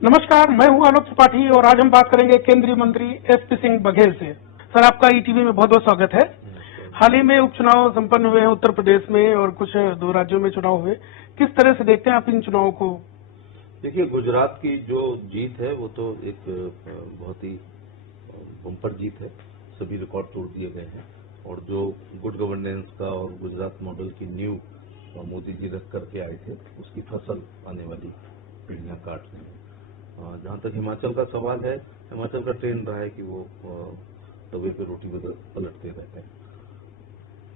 नमस्कार, मैं हूं आलोक त्रिपाठी और आज हम बात करेंगे केंद्रीय मंत्री एसपी सिंह बघेल से। सर, आपका ईटीवी में बहुत बहुत स्वागत है। हाल ही में उपचुनाव संपन्न हुए हैं उत्तर प्रदेश में और कुछ 2 राज्यों में चुनाव हुए। किस तरह से देखते हैं आप इन चुनावों को? देखिए, गुजरात की जो जीत है वो तो एक बहुत ही बम्पर जीत है। सभी रिकॉर्ड तोड़ दिए गए हैं और जो गुड गवर्नेंस का और गुजरात मॉडल की नींव मोदी जी रख करके आए थे, उसकी फसल आने वाली पीढ़ियां काट रही हैं। जहां तक हिमाचल का सवाल है, हिमाचल का ट्रेंड रहा है कि वो तवे पे रोटी पलटते रहते हैं।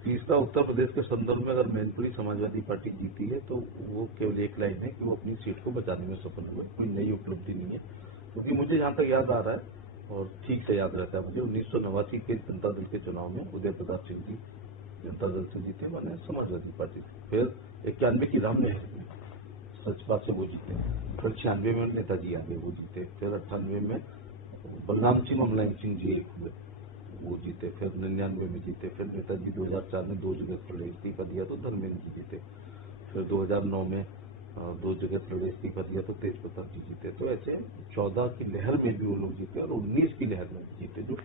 तीसरा, उत्तर प्रदेश के संदर्भ में अगर मैनपुरी समाजवादी पार्टी जीती है तो वो केवल एक लाइन है कि वो अपनी सीट को बचाने में सफल हुए, कोई नई उपलब्धि नहीं है। क्योंकि मुझे जहां तक याद आ रहा है और ठीक से याद रहता है मुझे, 1989 के जनता दल के चुनाव में उदय प्रताप सिंह जी जनता दल से जीते, मैंने समाजवादी पार्टी से। फिर 91 की राम में सचपा से वो जीते, फिर 96 में नेताजी आगे वो जीते, फिर 98 में बलराम सिंह मुलायम सिंह जी एक हुए, वो जीते, फिर 99 में जीते, फिर नेताजी 2004 में 2 जगह लड़े, इस्तीफा दिया तो धर्मेंद्र जी जीते, फिर 2009 में 2 जगह लड़े, इस्तीफा दिया तो तेज प्रताप जी जीते। तो ऐसे 14 की लहर में भी वो लोग जीते और 19 की लहर में जीते जो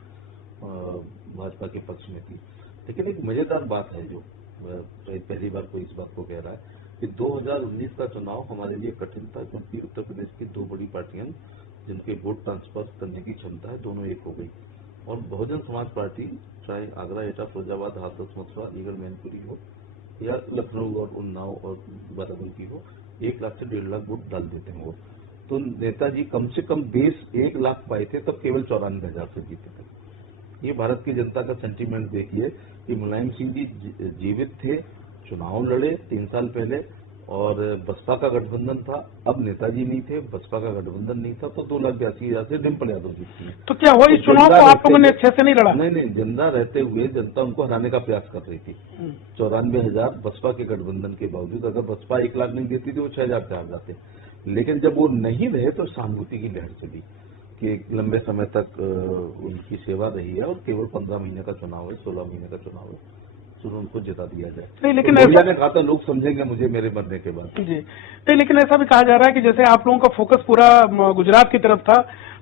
भाजपा के पक्ष में थी। लेकिन एक मजेदार बात है जो पहली बार कोई इस बात को कह रहा है कि 2019 का चुनाव हमारे लिए कठिन था, क्योंकि उत्तर प्रदेश की 2 बड़ी पार्टियां जिनके वोट ट्रांसफर करने की क्षमता है, दोनों एक हो गई। और बहुजन समाज पार्टी चाहे आगरा, एटा, फिरोजाबाद, हाथरस, मथुरा, लीगर, मैनपुरी हो या लखनऊ और उन्नाव और बाराबंकी हो, 1 लाख से 1.5 लाख वोट डाल देते हैं वो। तो नेताजी कम से कम बेस 1 लाख पाए थे, तब केवल 94,000 से जीते थे। ये भारत की जनता का सेंटीमेंट देखिए कि मुलायम सिंह जी जीवित थे, चुनाव लड़े 3 साल पहले और बसपा का गठबंधन था। अब नेताजी नहीं थे, बसपा का गठबंधन नहीं था, तो 2,82,000 से डिम्पल यादव जीतती है। तो क्या हुआ इस चुनाव को आप लोगों ने अच्छे से नहीं लड़ा? नहीं, जिंदा रहते हुए जनता उनको हराने का प्रयास कर रही थी। 94,000 बसपा के गठबंधन के बावजूद, अगर बसपा 1 लाख नहीं देती थी वो 6,000 से आ जाते। लेकिन जब वो नहीं रहे तो सहानुभूति की लहर चली कि लंबे समय तक उनकी सेवा रही है और केवल 15 महीने का चुनाव है, 16 महीने का चुनाव है, तो उनको जिता दिया जाए। नहीं, लेकिन तो ऐसा ने कहा था लोग समझेंगे मुझे मेरे मरने के बाद। जी नहीं, लेकिन ऐसा भी कहा जा रहा है कि जैसे आप लोगों का फोकस पूरा गुजरात की तरफ था,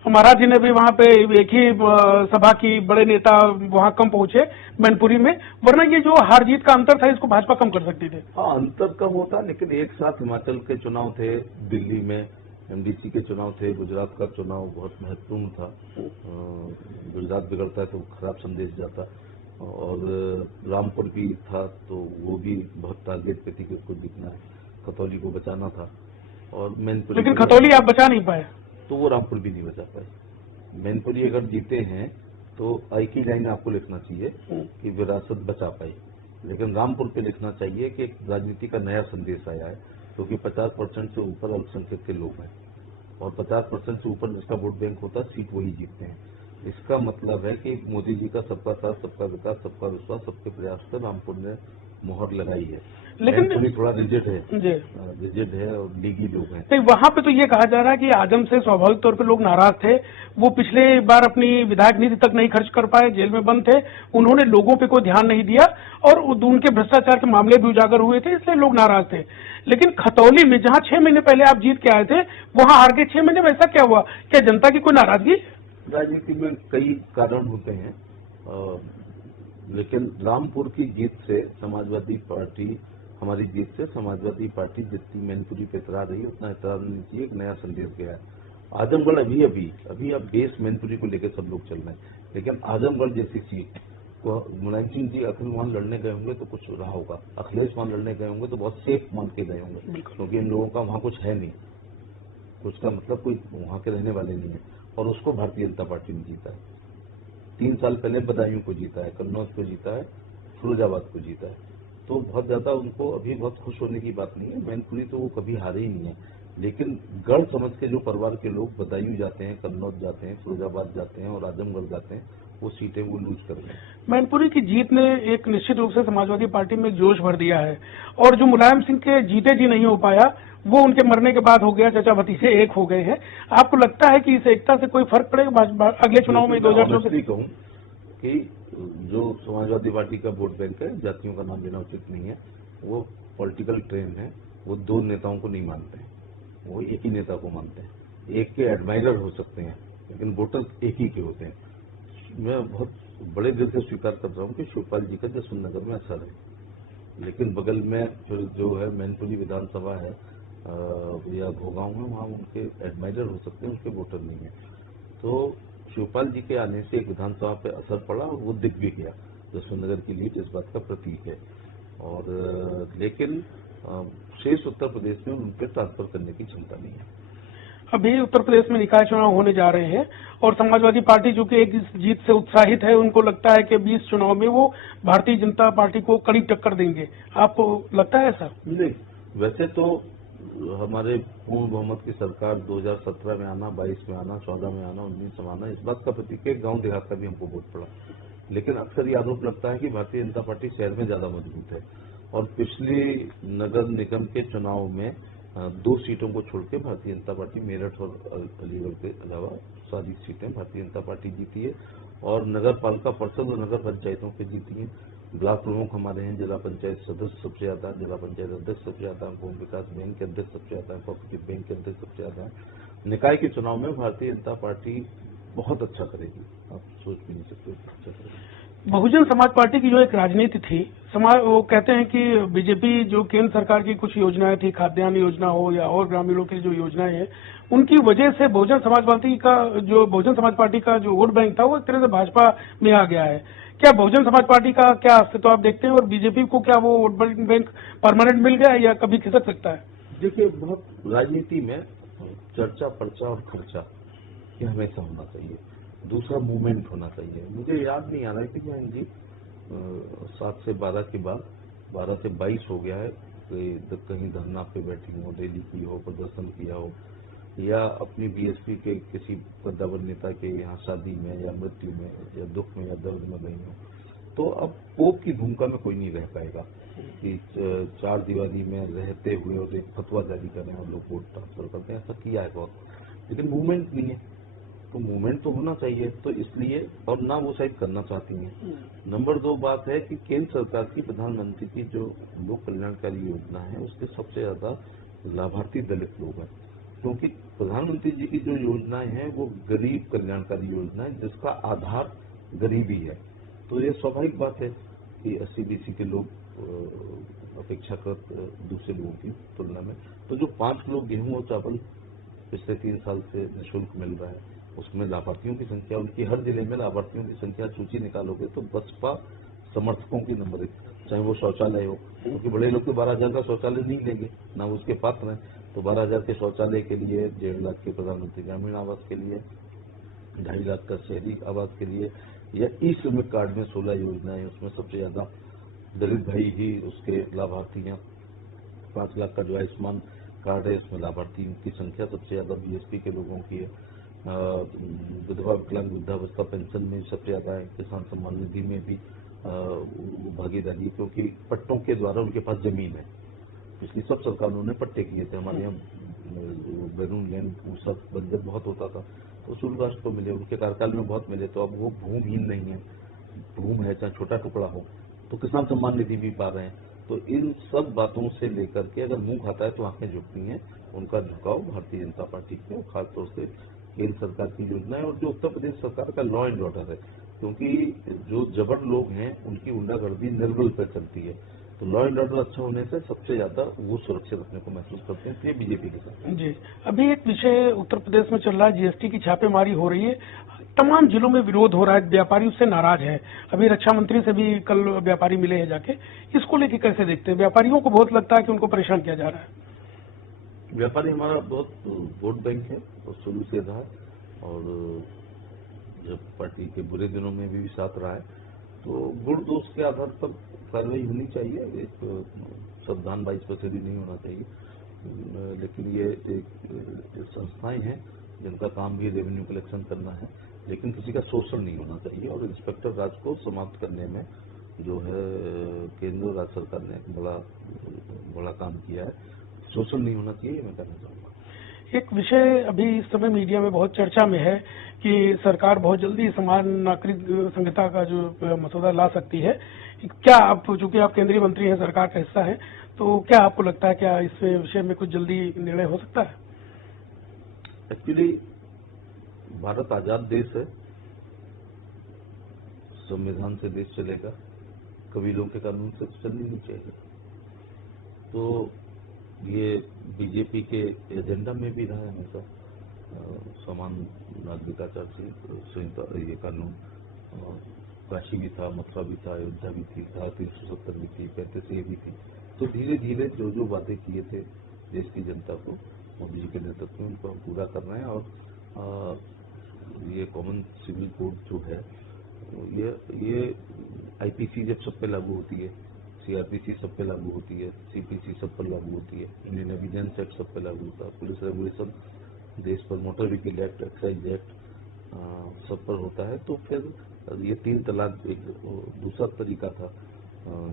महाराज जी ने भी वहां पे एक ही सभा की, बड़े नेता वहां कम पहुंचे मैनपुरी में, वरना ये जो हार जीत का अंतर था इसको भाजपा कम कर सकती थी। हाँ, अंतर कम होता, लेकिन एक साथ हिमाचल के चुनाव थे, दिल्ली में एमडीसी के चुनाव थे, गुजरात का चुनाव बहुत महत्वपूर्ण था। गुजरात बिगड़ता है तो खराब संदेश जाता, और रामपुर भी था तो वो भी बहुत टारगेट पे थी कि उसको जीतना है, खतौली को बचाना था। और मैनपुरी, लेकिन खतौली आप बचा नहीं पाए, तो वो रामपुर भी नहीं बचा पाए। मैनपुरी अगर जीते हैं तो एक ही लाइन आपको लिखना चाहिए कि विरासत बचा पाई, लेकिन रामपुर पे लिखना चाहिए कि राजनीति का नया संदेश आया है, क्योंकि 50% से ऊपर अल्पसंख्यक के लोग हैं और 50% से ऊपर जिसका वोट बैंक होता है सीट वही जीतते हैं। इसका मतलब है कि मोदी जी का सबका साथ, सबका विकास, सबका विश्वास, सबके प्रयास पर रामपुर ने मोहर लगाई है। लेकिन थोड़ा रिजिड है जी, रिजिड है और लीगी लोग हैं। नहीं, वहां पे तो ये कहा जा रहा है कि आजम से स्वाभाविक तौर पे लोग नाराज थे। वो पिछले बार अपनी विधायक निधि तक नहीं खर्च कर पाए, जेल में बंद थे, उन्होंने लोगों पे कोई ध्यान नहीं दिया और उनके भ्रष्टाचार के मामले भी उजागर हुए थे, इसलिए लोग नाराज थे। लेकिन खतौली में जहां 6 महीने पहले आप जीत के आए थे, वहां हार के 6 महीने में ऐसा क्या हुआ? क्या जनता की कोई नाराजगी? राजनीति में कई कारण होते हैं, लेकिन रामपुर की जीत से समाजवादी पार्टी, हमारी जीत से समाजवादी पार्टी जितनी मैनपुरी पे इतरा रही उतना इतरा नहीं चाहिए, एक नया संदेश गया है। आजमगढ़ अभी अब बेस मैनपुरी को लेकर सब लोग चल रहे हैं, लेकिन आजमगढ़ जैसी सीट को मुलायम सिंह जी अखिल मान लड़ने गए होंगे तो कुछ रहा होगा, अखिलेश मान लड़ने गए होंगे तो बहुत सेफ मान के गए होंगे, क्योंकि इन लोगों का वहां कुछ है नहीं, कुछ का मतलब कोई वहां के रहने वाले नहीं है, और उसको भारतीय जनता पार्टी ने जीता है। 3 साल पहले बदायूं को जीता है, कन्नौज को जीता है, फिरोजाबाद को जीता है। तो बहुत ज्यादा उनको अभी बहुत खुश होने की बात नहीं है। मैनपुरी तो वो कभी हारे ही नहीं है, लेकिन गढ़ समझ के जो परिवार के लोग बदायूं जाते हैं, कन्नौज जाते हैं, फिरोजाबाद जाते हैं और आजमगढ़ जाते हैं, वो सीटें वो लूज कर रहे हैं। मैनपुरी की जीत ने एक निश्चित रूप से समाजवादी पार्टी में जोश भर दिया है, और जो मुलायम सिंह के जीते जी नहीं हो पाया वो उनके मरने के बाद हो गया, चाचा भतीजे एक हो गए हैं। आपको लगता है कि इस एकता से कोई फर्क पड़ेगा अगले चुनाव में? 2024 कहूँ कि जो समाजवादी पार्टी का वोट बैंक है, जातियों का नाम लेना उचित नहीं है, वो पॉलिटिकल ट्रेन है, वो 2 नेताओं को नहीं मानते हैं, वो एक ही नेता को मानते हैं। एक के एडमायरर हो सकते हैं, लेकिन वोटर एक ही के होते हैं। मैं बहुत बड़े दिल से स्वीकार कर रहा हूँ कि शिवपाल जी का जसवंतनगर में असर है, लेकिन बगल में फिर जो है मैनपुरी विधानसभा है या भोगांव में, वहाँ उनके एडमायरर हो सकते हैं, उसके वोटर नहीं है। तो शिवपाल जी के आने से एक विधानसभा पे असर पड़ा और वो दिख भी गया। जसवंतनगर की लीड इस बात का प्रतीक है। और लेकिन शेष उत्तर प्रदेश में उनके ट्रांसफर करने की क्षमता नहीं है। अभी उत्तर प्रदेश में निकाय चुनाव होने जा रहे हैं और समाजवादी पार्टी जो कि एक जीत से उत्साहित है, उनको लगता है कि 20 चुनाव में वो भारतीय जनता पार्टी को कड़ी टक्कर देंगे। आपको लगता है ऐसा? नहीं, वैसे तो हमारे पूर्ण बहुमत की सरकार 2017 में आना, 22 में आना, 14 में आना, 19 में आना, इस बात का प्रतीक है। गांव देहात का भी हमको वोट पड़ा, लेकिन अक्सर ये आरोप लगता है कि भारतीय जनता पार्टी शहर में ज्यादा मजबूत है। और पिछली नगर निगम के चुनाव में 2 सीटों को छोड़ के भारतीय जनता पार्टी, मेरठ और अलीगढ़ के अलावा सारी सीटें भारतीय जनता पार्टी जीती है। और नगर पालिका परिषद और नगर पंचायतों के जीती है। ब्लॉक प्रमुख हमारे हैं, जिला पंचायत सदस्य सबसे ज्यादा, जिला पंचायत अध्यक्ष सबसे ज्यादा, भूमि विकास बैंक के अध्यक्ष सबसे ज्यादा, कोऑपरेटिव बैंक के अध्यक्ष सबसे ज्यादा है। निकाय के चुनाव में भारतीय जनता पार्टी बहुत अच्छा करेगी, आप सोच भी नहीं सकते अच्छा करेगी। बहुजन समाज पार्टी की जो एक राजनीति थी, वो कहते हैं कि बीजेपी जो केंद्र सरकार की कुछ योजनाएं थी, खाद्यान्न योजना हो या और ग्रामीणों की जो योजनाएं हैं, उनकी वजह से बहुजन समाज पार्टी का जो वोट बैंक था वो एक तरह से भाजपा में आ गया है। क्या बहुजन समाज पार्टी का क्या अस्तित्व आप देखते हैं, और बीजेपी को क्या वो वोट बैंक परमानेंट मिल गया या कभी खिसक सकता है? देखिए, बहुत राजनीति में चर्चा, पर्चा और खर्चा ये हमेशा होना चाहिए। दूसरा मूवमेंट होना चाहिए। मुझे याद नहीं आ रहा है कि जैन जी 7 से 12 के बाद 12 से 22 हो गया है कि कहीं धरना पे बैठी हो, रैली की हो, प्रदर्शन किया हो, या अपनी बीएसपी के किसी कद्दावर नेता के यहाँ शादी में या मृत्यु में या दुख में या दर्द में गई हो। तो अब पोप की भूमिका में कोई नहीं रह पाएगा कि 4 दीवारी में रहते हुए और एक फतवा जारी करें और लोग वोट ट्रांसफर करते हैं। ऐसा किया है बहुत, लेकिन मूवमेंट नहीं है। तो मूवमेंट तो होना चाहिए, तो इसलिए, और ना वो शायद करना चाहती हैं। नंबर 2 बात है कि केंद्र सरकार की प्रधानमंत्री की जो लोक कल्याणकारी योजना है, उसके सबसे ज्यादा लाभार्थी दलित लोग हैं, क्योंकि प्रधानमंत्री जी की जो योजनाएं हैं वो गरीब कल्याणकारी योजना है, जिसका आधार गरीबी है। तो ये स्वाभाविक बात है कि SC/BC के लोग अपेक्षाकृत दूसरे लोगों की तुलना में, तो जो 5 किलो गेहूं और चावल पिछले 3 साल से निःशुल्क मिल रहा है, उसमें लाभार्थियों की संख्या, उनकी हर जिले में लाभार्थियों की संख्या सूची निकालोगे तो बसपा समर्थकों की नंबर 1, चाहे वो शौचालय हो, क्योंकि बड़े लोग तो 12,000 का शौचालय नहीं लेंगे, ना उसके पात्र हैं। तो 12,000 के शौचालय के लिए, 1.5 लाख के प्रधानमंत्री ग्रामीण आवास के लिए, 2.5 लाख का शहरी आवास के लिए, या ई श्रमिक कार्ड में 16 योजनाएं, उसमें सबसे ज्यादा दलित भाई ही उसके लाभार्थी हैं। 5 लाख का जो आयुष्मान कार्ड है, इसमें लाभार्थी की संख्या सबसे ज्यादा बीएसपी के लोगों की है। विधवा विकलांग वृद्धावस्था पेंशन में सबसे ज्यादा है। किसान सम्मान निधि में भी भागीदारी, क्योंकि पट्टों के द्वारा उनके पास जमीन है। पिछली सब सरकारों ने पट्टे किए थे। हमारे यहाँ बैरून लैंड सब बंजर बहुत होता था, तो सूर्यवास को मिले, उनके कार्यकाल में बहुत मिले। तो अब वो भूमिहीन नहीं है, भूमि है, चाहे छोटा टुकड़ा हो, तो किसान सम्मान निधि भी पा रहे हैं। तो इन सब बातों से लेकर के अगर मुंह खाता है तो आंखें झुकती हैं। उनका झुकाव भारतीय जनता पार्टी के, खासतौर से केंद्र सरकार की योजना है, और जो उत्तर प्रदेश सरकार का लॉ एंड ऑर्डर है, क्योंकि जो जबर लोग हैं उनकी गुंडागर्दी निर्बल पर चलती है। तो लॉ एंड ऑर्डर अच्छा होने से सबसे ज्यादा वो सुरक्षित अपने को महसूस करते हैं। ये बीजेपी के साथ जी। अभी एक विषय उत्तर प्रदेश में चल रहा है, जीएसटी की छापेमारी हो रही है, तमाम जिलों में विरोध हो रहा है, व्यापारी उससे नाराज है। अभी रक्षा मंत्री से भी कल व्यापारी मिले हैं जाके, इसको लेके कैसे देखते हैं? व्यापारियों को बहुत लगता है कि उनको परेशान किया जा रहा है। व्यापारी हमारा बहुत वोट बैंक है और शुरू से रहा है, और जब पार्टी के बुरे दिनों में भी साथ रहा है। तो गुण दोष के आधार पर कार्रवाई होनी चाहिए, एक सावधान 22% नहीं होना चाहिए। लेकिन ये एक संस्थाएं हैं जिनका काम भी रेवेन्यू कलेक्शन करना है, लेकिन किसी का शोषण नहीं होना चाहिए। और इंस्पेक्टर राज को समाप्त करने में जो है केंद्र और राज्य सरकार ने बड़ा काम किया है। शोषण नहीं होना चाहिए, मैं कहना चाहूँगा। एक विषय अभी इस समय मीडिया में बहुत चर्चा में है कि सरकार बहुत जल्दी समान नागरिक संहिता का जो मसौदा ला सकती है। क्या आप, चूंकि आप केंद्रीय मंत्री हैं, सरकार का हिस्सा है, तो क्या आपको लगता है क्या इस विषय में कुछ जल्दी निर्णय हो सकता है? एक्चुअली भारत आजाद देश है, संविधान से देश चलेगा, कबीलों के कानून से चलनी नहीं चाहिए। तो ये बीजेपी के एजेंडा में भी रहा है हमेशा, समान नागरिकाचार संहिता, ये कानून काशी भी था, मथुरा भी था, अयोध्या भी थी, धारा 370 भी थी, 35A भी थी। तो धीरे धीरे जो जो वादे किए थे देश की जनता को मोदी जी के नेतृत्व में, उनको हम पूरा कर रहे हैं। और ये कॉमन सिविल कोड जो है, ये IPC जब सब पे लागू होती है, CRPC सब पे लागू होती है, CPC सब पर लागू होती है, इंडियन एविडेंस एक्ट सब पे लागू होता है, पुलिस रेगुलेशन देश पर, motor vehicle act, excise act सब पर होता है। तो फिर ये 3 तलाक एक दूसरा तरीका था।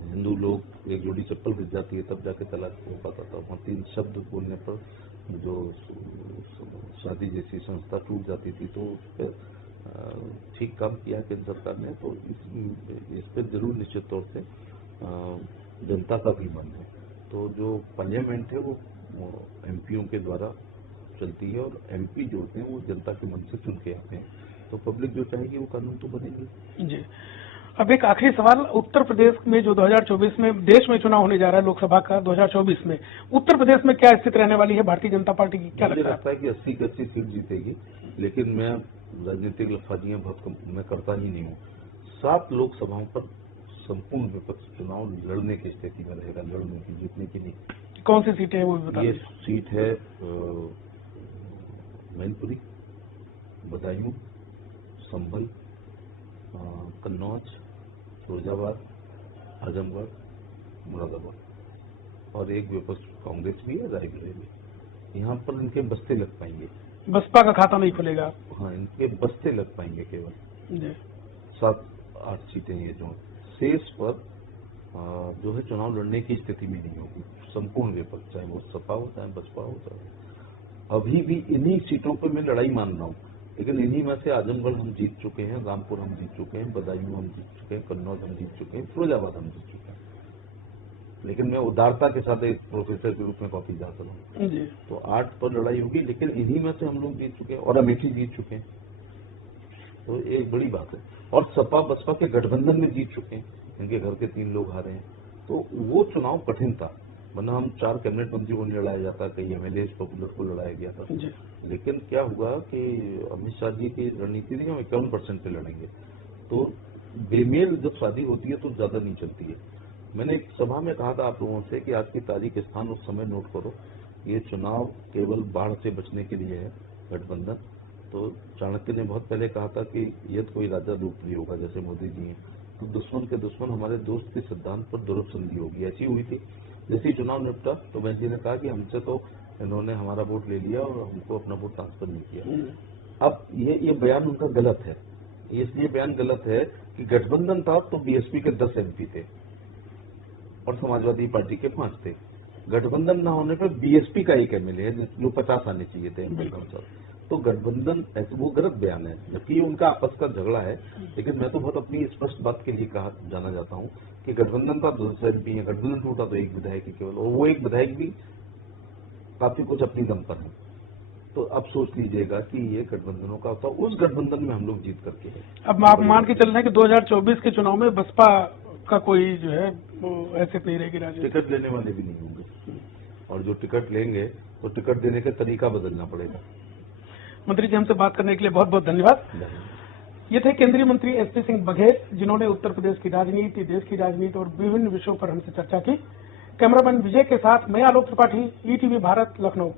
हिंदू लोग एक जोड़ी चप्पल गिर जाती है तब जाके तलाक हो पाता था, वहाँ 3 शब्द बोलने पर जो शादी जैसी संस्था टूट जाती थी। तो उस पर ठीक काम किया केंद्र सरकार ने। तो इस पर जरूर निश्चित तौर से जनता का भी मन है। तो जो पार्लियामेंट है वो MPओं के द्वारा चलती है, और MP जो होते हैं वो जनता के मन से चुन के आते हैं। तो पब्लिक जो चाहेगी वो कानून तो बनेगी। जी, अब एक आखिरी सवाल, उत्तर प्रदेश में जो 2024 में देश में चुनाव होने जा रहा है लोकसभा का 2024 में, उत्तर प्रदेश में क्या स्थिति रहने वाली है भारतीय जनता पार्टी की? क्या लगता है कि 80 की 80 सीट जीतेगी, लेकिन मैं राजनीतिक लफाजियां मैं करता ही नहीं हूँ। 7 लोकसभाओं पर संपूर्ण विपक्ष चुनाव लड़ने की स्थिति में रहेगा, लड़ने की, जीतने की नहीं। कौन सी सीटें हैं वो बता? ये सीट है मैनपुरी, बदायूं, संभल, कन्नौज, फिरोजाबाद, आजमगढ़, मुरादाबाद, और एक विपक्ष कांग्रेस भी है, रायबरेली। यहाँ पर इनके बस्ते लग पाएंगे, बसपा का खाता नहीं खुलेगा। हाँ, इनके बस्ते लग पाएंगे केवल 7-8 सीटें। ये जो शेष पर जो है चुनाव लड़ने की स्थिति में नहीं होगी संपूर्ण विपक्ष, चाहे वो सपा हो, चाहे बसपा हो, चाहे। अभी भी इन्हीं सीटों पर मैं लड़ाई मान रहा हूँ, लेकिन इन्हीं में से आजमगढ़ हम जीत चुके हैं, रामपुर हम जीत चुके हैं, बदायूं हम जीत चुके हैं, कन्नौज हम जीत चुके हैं, फिरोजाबाद हम जीत चुके हैं। लेकिन मैं उदारता के साथ एक प्रोफेसर के रूप में कॉफी जाता हूँ। तो 8 पर लड़ाई होगी, लेकिन इन्हीं में से हम लोग जीत चुके हैं, और अमेठी जीत चुके हैं। तो एक बड़ी बात है। और सपा बसपा के गठबंधन में जीत चुके हैं, इनके घर के 3 लोग हारे हैं। तो वो चुनाव कठिन था, वरना हम 4 कैबिनेट मंत्रियों को लड़ाया जाता, कई MLA पॉपुलर को लड़ाया गया था। लेकिन क्या हुआ कि अमित शाह जी की रणनीति थी, हम 51% पे लड़ेंगे। तो बेमेल जब शादी होती है तो ज्यादा नहीं चलती है। मैंने एक सभा में कहा था आप लोगों से कि आज की तारीख, स्थान और समय नोट करो। ये चुनाव केवल बाढ़ से बचने के लिए है, गठबंधन। तो चाणक्य ने बहुत पहले कहा था कि यदि कोई राजा लोकप्रिय होगा, जैसे मोदी जी हैं, तो दुश्मन के दुश्मन हमारे दोस्त के सिद्धांत पर दुर्लभ संधि होगी। ऐसी हुई थी। जैसे ही चुनाव निपटा तो मैं जी ने कहा कि हमसे तो इन्होंने हमारा वोट ले लिया और हमको अपना वोट ट्रांसफर नहीं किया। अब ये बयान उनका गलत है। इसलिए बयान गलत है कि गठबंधन था तो BSP के 10 MP थे और समाजवादी पार्टी के 5 थे। गठबंधन न होने पर BSP का 1 MLA है, जो 50 आने चाहिए थे MP का। तो गठबंधन ऐसे वो गलत बयान है, जबकि उनका आपस का झगड़ा है। लेकिन मैं तो बहुत अपनी स्पष्ट बात के लिए कहा जाना चाहता हूँ कि गठबंधन था 10 MP है, गठबंधन टूटा तो 1 विधायक ही केवल, और वो 1 विधायक भी काफी कुछ अपनी दम पर है। तो अब सोच लीजिएगा कि ये गठबंधनों का होता, उस गठबंधन में हम लोग जीत करके है। अब आप मान के चल रहे हैं कि 2024 के चुनाव में बसपा का कोई जो है वो ऐसे नहीं रहेगी राजनीति, टिकट लेने वाले भी नहीं होंगे, और जो टिकट लेंगे तो टिकट देने का तरीका बदलना पड़ेगा। मंत्री जी, हमसे बात करने के लिए बहुत बहुत धन्यवाद। ये थे केंद्रीय मंत्री SP सिंह बघेल, जिन्होंने उत्तर प्रदेश की राजनीति, देश की राजनीति और विभिन्न विषयों पर हमसे चर्चा की। कैमरामैन विजय के साथ मैं आलोक त्रिपाठी, ETV भारत, लखनऊ।